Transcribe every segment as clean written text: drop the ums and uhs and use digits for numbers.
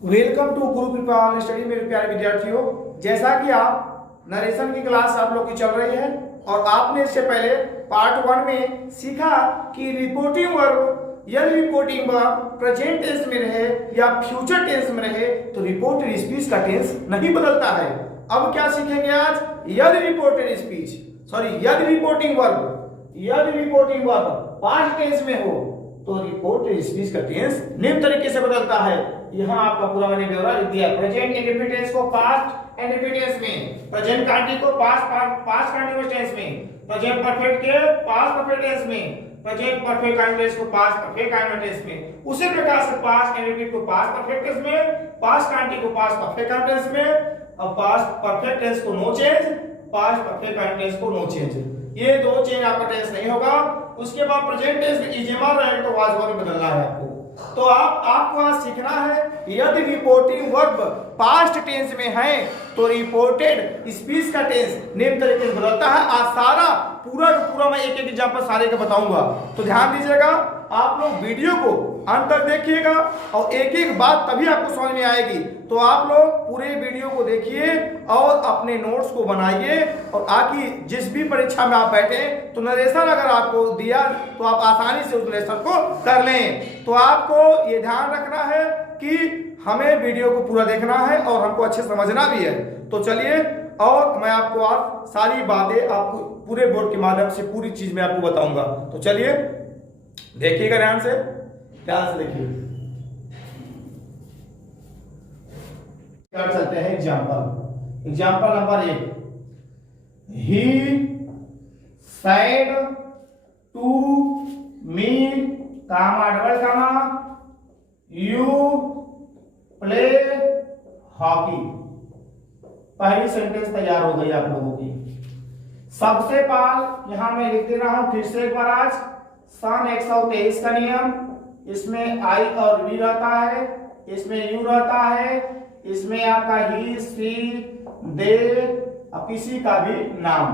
Welcome to गुरु कृपा online study. मेरे प्यारे विद्यार्थियों, जैसा कि आप नरेशन की क्लास आप लोग की चल रही है और आपने इससे पहले पार्ट 1 में सीखा कि रिपोर्टिंग वर्ब, यदि रिपोर्टिंग वर्ब प्रेजेंट टेंस में रहे या फ्यूचर टेंस में रहे तो रिपोर्टेड स्पीच का टेंस नहीं बदलता है। अब क्या सीखेंगे आज? यदि रिपोर्टेड स्पीच यदि रिपोर्टिंग वर्ब पास्ट टेंस में हो तो रिपोर्टेड स्पीच का टेंस निम्न तरीके से बदलता है। यहाँ आपका पूरा मैंने ब्यौरा लिख दिया। प्रेजेंट इंडेफिनिट टेंस को पास्ट इंडेफिनिट टेंस में, प्रेजेंट कंटीन्यूअस को पास्ट कंटीन्यूअस टेंस में, प्रेजेंट परफेक्ट के पास्ट परफेक्ट टेंस में, प्रेजेंट परफेक्ट कंटीन्यूअस को पास्ट परफेक्ट कंटीन्यूअस टेंस में। उसी प्रकार से पास्ट इंडेफिनिट को पास्ट परफेक्ट टेंस में, पास्ट कंटीन्यूअस को पास्ट परफेक्ट कंटीन्यूअस में और पास्ट परफेक्ट टेंस को no change, past perfect continuous को नो चेंज। ये दो चेंज आपका टेंस नहीं होगा। उसके बाद प्रेजेंट टेंस में इजेमा रहे तो वाज वर्ब बदलना है आपको। तो आपको आज सीखना है यदि रिपोर्टिंग वर्ब पास्ट टेंस में है तो रिपोर्टेड स्पीच का टेंस निम्न तरीके से बदलता है। आज सारा पूरा मैं एक एग्जांपल सारे का बताऊंगा, तो ध्यान दीजिएगा। आप लोग वीडियो को अंत तक देखिएगा और एक एक बात तभी आपको समझ में आएगी। तो आप लोग पूरे वीडियो को देखिए और अपने नोट्स को बनाइए और आगे जिस भी परीक्षा में आप बैठे तो नरेशन अगर आपको दिया तो आप आसानी से उस नरेशन को कर लें। तो आपको ये ध्यान रखना है कि हमें वीडियो को पूरा देखना है और हमको अच्छे समझना भी है। तो चलिए, और मैं आपको आज सारी बातें आपको पूरे बोर्ड के माध्यम से पूरी चीज में आपको बताऊंगा। तो चलिए देखिएगा, ध्यान से देखिए। कर चलते हैं example number 1। He said to me, double comma, you play hockey। पहली सेंटेंस तैयार हो गई आप लोगों की। सबसे पहले यहां मैं लिख दे रहा हूं फिर से एक बार आज सन 123 का नियम। इसमें आई और वी रहता है, इसमें यू रहता है, इसमें आपका ही, सी, दे और किसी का भी नाम।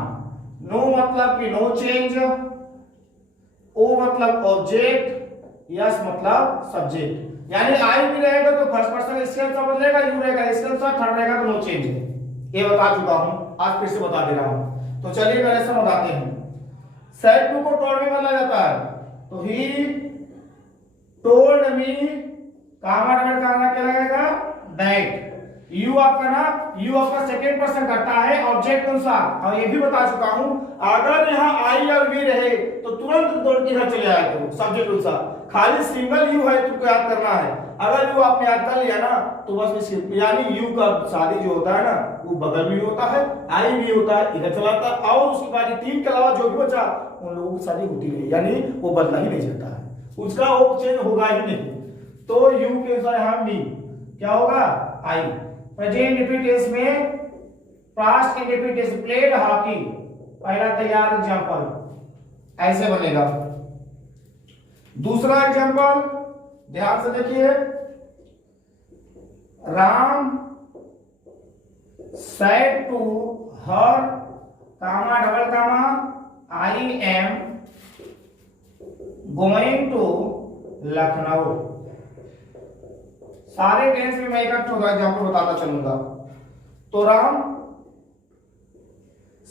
नो मतलब कि नो चेंज, ओ मतलब ऑब्जेक्ट, यस मतलब सब्जेक्ट। यानी आई भी रहेगा तो फर्स्ट पर्सन इसके अनुसार बदलेगा, यू रहेगा इसके अनुसार, थर्ड रहेगा तो नो चेंज है। ये बता चुका हूं, आज फिर से बता दे रहा हूं। तो चलिए पहले से बताते हैं। सेड टू को टोल्ड में बदला जाता है तो he told me, comma double कामा क्या लगेगा? दैट। यू आपका सेकंड पर्सन करता है ऑब्जेक्ट अनुसार। और ये भी बता चुका हूं अगर यहाँ आई और वी रहे तो तुरंत दौड़ के इधर चले आए तो सब्जेक्ट अनुसार। खाली सिंगल यू है तुमको याद करना है। अगर यू आपने याद कर लिया ना तो बस यानी यू का शादी जो होता है ना वो बगल में होता है, आई भी होता है इधर चला जाता है और उसके बाद 3 के अलावा जो भी बचा उन लोगों की शादी होती रही, यानी वो बदला ही नहीं जाता है, उसका वो चेंज होगा ही नहीं। तो यू के अनुसार यहां भी क्या होगा? आई। प्रेजेंट इंडेफिनिट में पास्ट इंडेफिनिट प्लेड हॉकी, पहला तैयार एग्जांपल ऐसे बनेगा। दूसरा एग्जांपल ध्यान से देखिए। Ram said to her, comma double comma, I am going to Lucknow. सारे टेंस में मैं एक एग्जांपल बताता चलूंगा। तो राम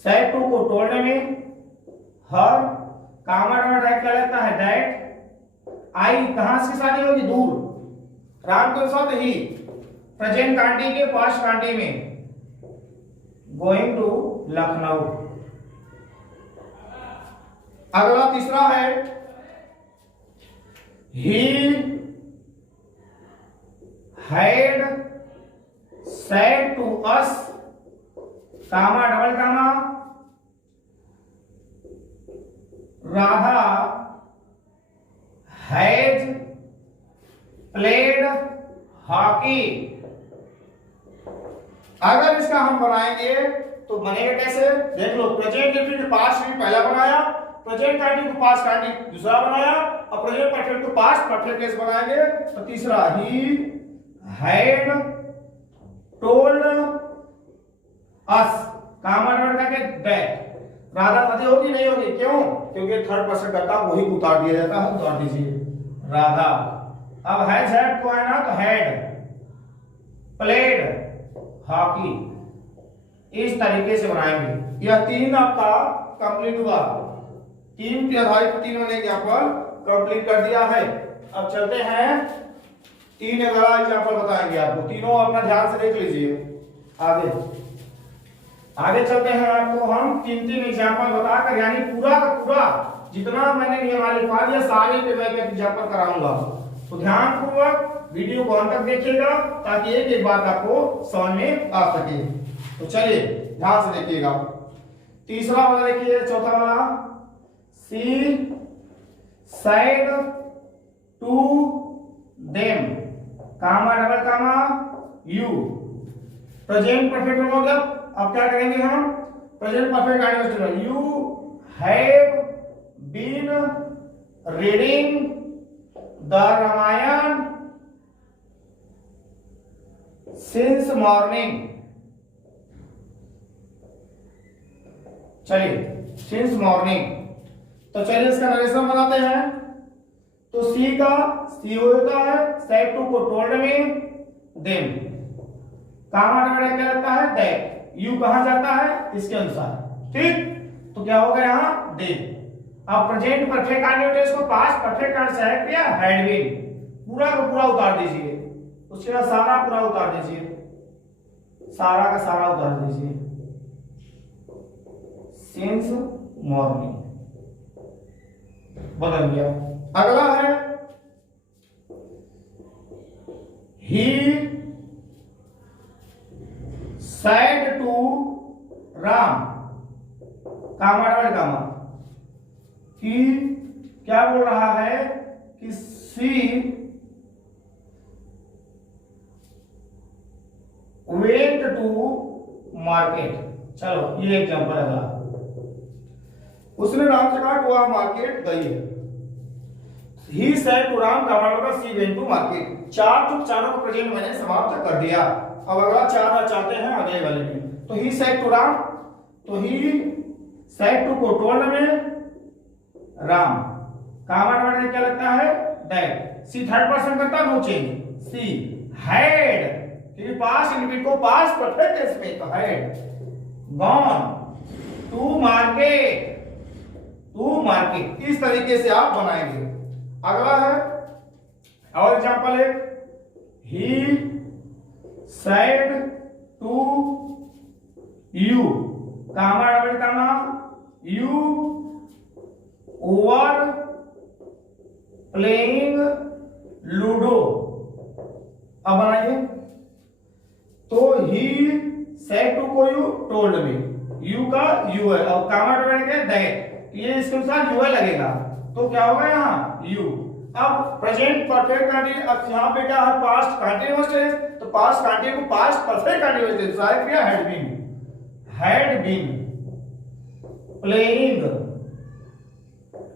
said to को टोल्ड में, हर कामा डबल क्या लगता है? दैट। आई कहां से शादी होगी? दूर। राम के साथ ही प्रेजेंट कांटी के पास्ट कांटी में गोइंग टू लखनऊ। अगला तीसरा है he had said to us, comma double comma, Radha has played hockey. अगर इसका हम बनाएंगे तो बनेगा कैसे? देख लो। प्रेजेंट इंडेफिनिट पास्ट में पहला बनाया, प्रेजेंट कंटीन्यूअस को पास्ट कंटीन्यूअस दूसरा बनाया और प्रेजेंट परफेक्ट को पास्ट परफेक्ट टेंस बनाएंगे तो तीसरा he had told us, comma double के दैट। राधा शादी होगी नहीं होगी? क्यों? क्योंकि थर्ड पर्सन करता वही उतार दिया जाता है, उतार दीजिए राधा। अब हैज हैड को है ना तो हैड, प्लेड हॉकी। इस तरीके से बनाएंगे। यह 3 आपका कंप्लीट हुआ। 3 के आधारित 3 मैंने यहाँ पर कंप्लीट कर दिया है। अब चलते हैं 3 अगला एग्जाम्पल बताएंगे आपको। तीनों अपना ध्यान से देख लीजिए। आगे चलते हैं। आपको हम 3 एग्जाम्पल बताकर, यानी पूरा का पूरा जितना मैंने नियमावली लिखवा दिया सारे पे मैं एग्जाम्पल कराऊंगा। तो ध्यानपूर्वक वीडियो को अंत तक देखिएगा ताकि एक एक बात आपको समझ में आ सके। तो चलिए ध्यान से देखिएगा। तीसरा वाला देखिए, चौथा वाला, see side to them, comma double comma you. Present perfect हो गया। अब क्या करेंगे हम? Present perfect continuous. You have been reading the Ramayana since morning. चलिए, सिंस मॉर्निंग। तो चलिए इसका नरेशन बनाते हैं। तो सी का सी होता है सेड टू को टोल्ड में, देम। कामा डबल क्या लगता है? दैट। यू कहां जाता है? इसके अनुसार। ठीक, तो क्या होगा यहां? दे। अब प्रेजेंट परफेक्ट कंटीन्यूअस को पास्ट परफेक्ट टेंस है क्या? Had been. पूरा का पूरा उतार दीजिए। उसके बाद सारा पूरा उतार दीजिए, सारा का सारा उतार दीजिए। सिंस मॉर्निंग बदल गया। अगला है he said to Ram, comma double comma, कि क्या बोल रहा है कि सी वेंट टू मार्केट। चलो ये एग्जांपल अगला। उसने राम से कहा कि वह मार्केट गई है। He said to Ram, comma double she went to market. चारों को प्रेजेंट मैंने समाप्त कर दिया। अब अगला 4 चाहते हैं अगले वाले में। तो ही said to राम, तो ही said to को टोल्ड में राम, कामा डबल क्या लगता है? दैट। सी थर्ड पर्सन करता, नो चेंज। सी हैड, क्योंकि पास्ट इंडिपेंडेंट को पास्ट परफेक्ट टेंस में, तो had gone to market, to market. इस तरीके से आप बनाएंगे। अगला है और एग्जांपल है, he said to you, comma double comma you were playing ludo। अब बनाइए। तो ही said to को you told me, you का you है और कामा डबल क्या? दैट। ये इसके अनुसार you है लगेगा, तो क्या होगा यहाँ? you। अब प्रेजेंट परफेक्ट कंटीन्यूअस, अब यहाँ पे क्या है? Past continuous tense. तो पास्ट कंटीन्यूअस को पास्ट परफेक्ट कंटीन्यूअस टेंस है क्या? Had been playing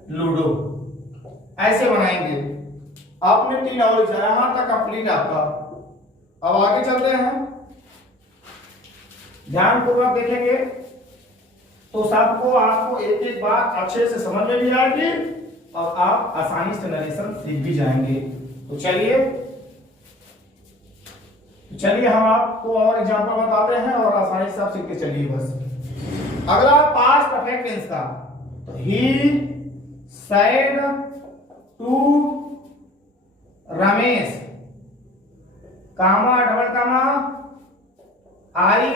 ludo. ऐसे बनाएंगे। आपने 3 और यहां तक कंप्लीट आपका। अब आगे चलते हैं, ध्यानपूर्वक देखेंगे तो सबको आपको एक एक बात अच्छे से समझ में भी आएगी और आप आसानी से नरेशन सीख भी जाएंगे। तो चलिए हम आपको और एग्जांपल बताते हैं और आसानी से आप सीख के चलिए बस। अगला पास्ट परफेक्ट टेंस का, तो ही said to Ramesh, comma double comma I.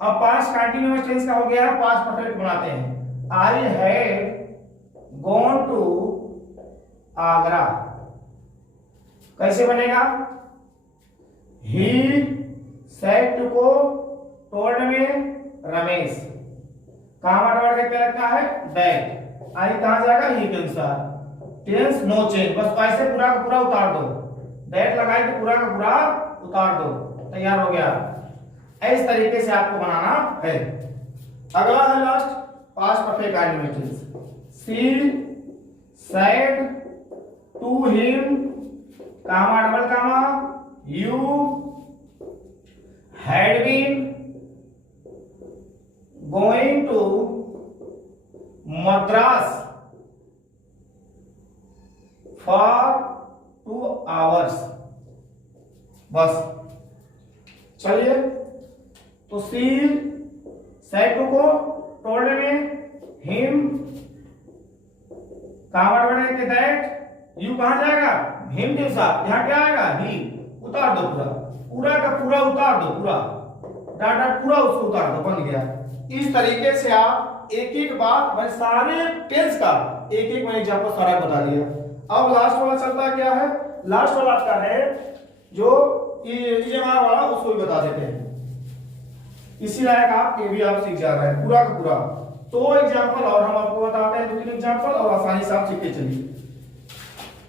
अब पास्ट कंटीन्यूअस टेंस का हो गया, पास्ट परफेक्ट बनाते हैं। I had gone to Agra. कैसे बनेगा? ही said to को टोल्ड में रमेश, कामा डबल का क्या लगता है? दैट। आई कहां जाएगा? ही के अनुसार। टेंस नो चेंज, बस ऐसे पूरा का पूरा उतार दो। दैट लगाए तो पूरा का पूरा उतार दो, तैयार हो गया। इस तरीके से आपको बनाना है। अगला है last past perfect continuous. She said to him, comma double comma you had been going to Madras for 2 hours। बस चलिए, तो सी सेड टू को टोल्ड में हिम कामर बने के दैट यू कहां जाएगा हिम के साथ, यहां क्या आएगा ही, उतार दो पूरा, पूरा का पूरा उतार दो, पूरा डाटा पूरा उसको उतार दो, बन गया। इस तरीके से आप एक एक बात, मैंने सारे टेंस का एक एक मैंने एग्जांपल सारा बता दिया। अब लास्ट वाला चलता क्या है, लास्ट वाला आपका है जो ईएमआर वाला, उसको भी बता देते हैं। इसी लायक आप ये भी आप सीख जा रहे हैं पूरा का पूरा। तो एग्जांपल और हम आपको बताते हैं 2-3 एग्जांपल, और आसानी से आप सीखते चलिए।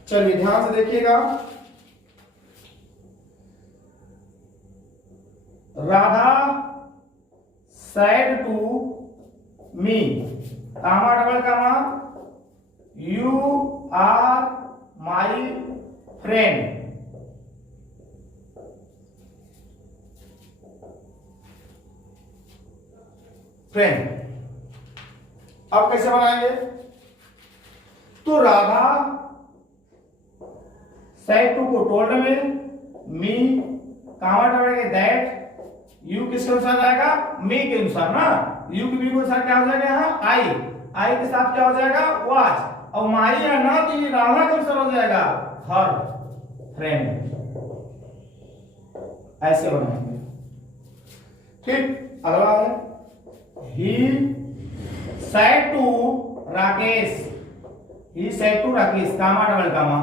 चलिए ध्यान से देखिएगा। Radha said to me, comma double comma, you are my friend। Friend अब कैसे बनाएंगे, तो राधा said to को टोल्ड में, मी कामा डबल के दैट, यू किसके अनुसार आएगा, मी के अनुसार ना, यू के भी के अनुसार क्या हो जाएगा यहाँ आई, आई के साथ क्या हो जाएगा वाच, और माई है ना तो ये राधा के अनुसार हो जाएगा हर फ्रेंड। ऐसे बनाएंगे। ठीक, अगला है he said to Rakesh, he said to Rakesh comma double comma,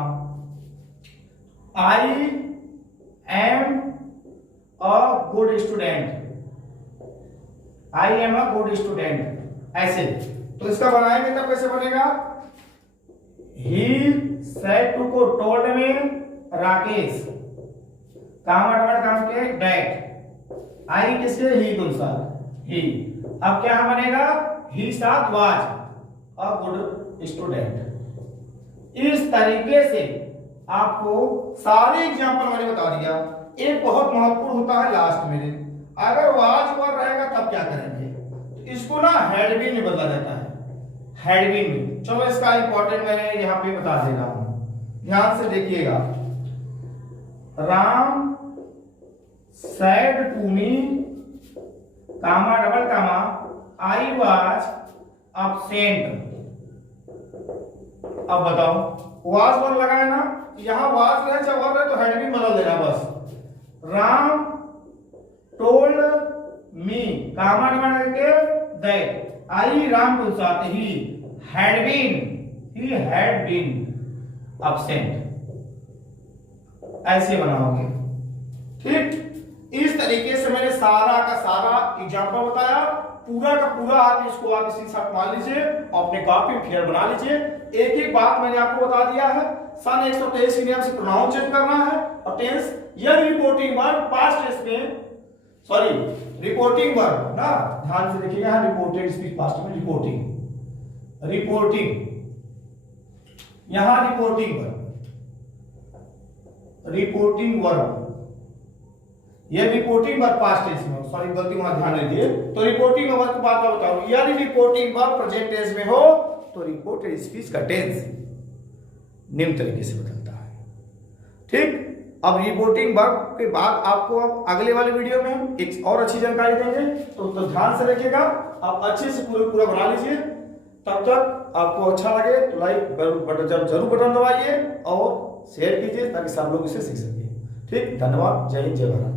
I am a good student, I am a good student। ऐसे तो इसका बनाएंगे तब कैसे बनेगा, he said to को told में राकेश कामा डबल काम के दैट, आई किसके ही के अनुसार ही। अब क्या बनेगा, ही साथ वाज a good student। इस तरीके से आपको सारे एग्जाम्पल मैंने बता दिया। एक बहुत महत्वपूर्ण होता है लास्ट में, अगर वाज पर रहेगा तब क्या करेंगे, तो इसको ना हैड बीन में बदला जाता है, हैड बीन में। चलो इसका इंपॉर्टेंट मैंने यहाँ पे बता दे रहा हूं, ध्यान से देखिएगा। Ram said to me comma double comma, I was absent। अब बताओ वाज पर लगा है ना, यहाँ वाज रहे चाहे वर रहे तो हैड बीन बदल देना बस। Ram told me comma double करके दैट, आई राम को साथ ही हैड बीन एब्सेंट। ऐसे बनाओगे। ठीक, इस तरीके से मैंने सारा का सारा एग्जांपल बताया, पूरा का पूरा आप इसको आप इसी साथ मान लीजिए, अपने कॉपी में फेयर बना लीजिए। एक एक बात मैंने आपको बता दिया है। सन 123 के नियम से प्रोनाउन चेंज करना है, और टेंस यह रिपोर्टिंग वर्ब पास्ट टेंस में, सॉरी रिपोर्टिंग वर्ब ना, ध्यान से देखिएगा, रिपोर्टेड स्पीच पास्ट में रिपोर्टिंग, यहां रिपोर्टिंग वर्ब, यह रिपोर्टिंग वर्ब पास्ट टेंस में, सॉरी गलती वहां ध्यान दीजिए। तो रिपोर्टिंग वर्ब की बात मैं बताऊं, यदि रिपोर्टिंग वर्ब प्रेजेंट टेंस में हो तो रिपोर्टेड स्पीच का टेंस निम्न तरीके से बदलता है। ठीक, अब रिपोर्टिंग वर्ब के बाद आपको अब अगले वाले वीडियो में हम एक और अच्छी जानकारी देंगे, तो ध्यान से रखिएगा, आप अच्छे से पूरा बना लीजिए। तब तक आपको अच्छा लगे तो लाइक बटन जरूर बटन दबाइए और शेयर कीजिए ताकि सब लोग इसे सीख सकें। ठीक, धन्यवाद, जय हिंद, जय भारत।